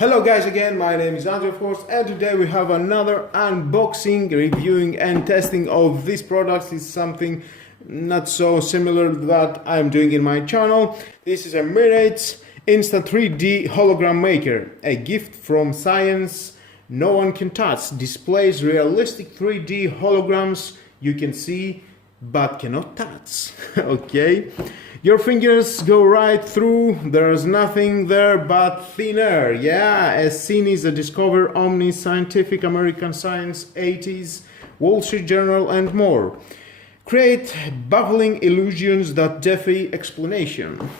Hello guys again, my name is Andrew of course, and today we have another unboxing, reviewing and testing of this product. It's something not so similar that I'm doing in my channel. This is a Mirage Instant 3D Hologram Maker, a gift from science no one can touch. Displays realistic 3D holograms you can see but cannot touch. Okay, your fingers go right through, there's nothing there but thin air. Yeah, as seen is a Discover, Omni, Scientific American Science, 80s, Wall Street Journal and more. Create baffling illusions that defy explanation.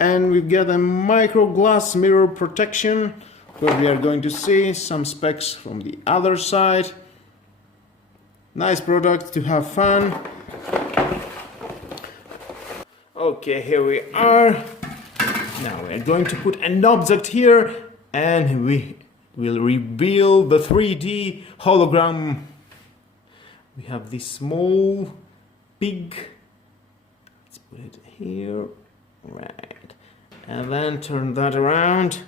And we get a micro glass mirror protection, where we are going to see some specs from the other side. Nice product to have fun. Okay, here we are. Now we're going to put an object here and we will reveal the 3D hologram. We have this small pig. Let's put it here. Right. And then turn that around.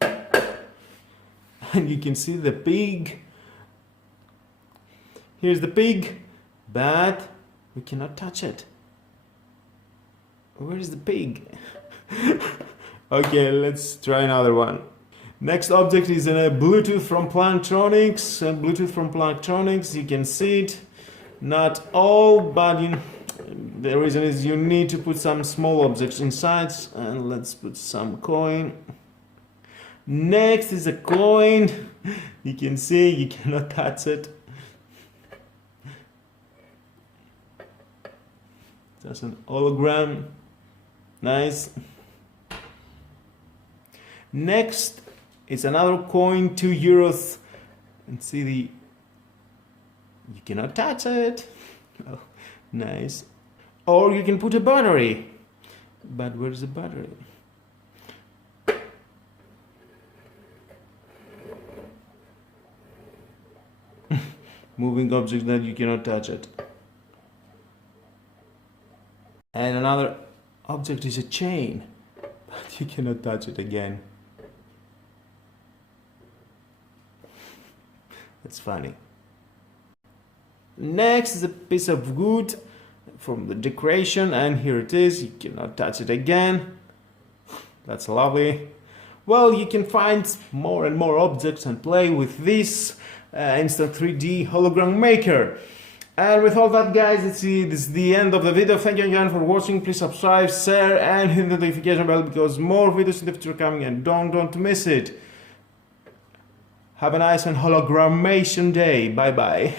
And you can see the pig. Here's the pig, but we cannot touch it. Where is the pig? Okay, let's try another one. Next object is a Bluetooth from Plantronics. You can see it. Not all, but the reason is you need to put some small objects inside. And let's put some coin. Next is a coin. You can see you cannot touch it. That's an hologram. Nice. Next is another coin, €2. And see you cannot touch it. Oh, nice. Or you can put a battery. But where's the battery? Moving object that you cannot touch it. And another object is a chain, but you cannot touch it again. That's funny. Next is a piece of wood from the decoration, and here it is. You cannot touch it again. That's lovely. Well, you can find more and more objects and play with this Instant 3D Hologram Maker. And with all that, guys, this is the end of the video. Thank you again for watching. Please subscribe, share and hit the notification bell because more videos in the future are coming and don't miss it. Have a nice and hologramation day. Bye bye.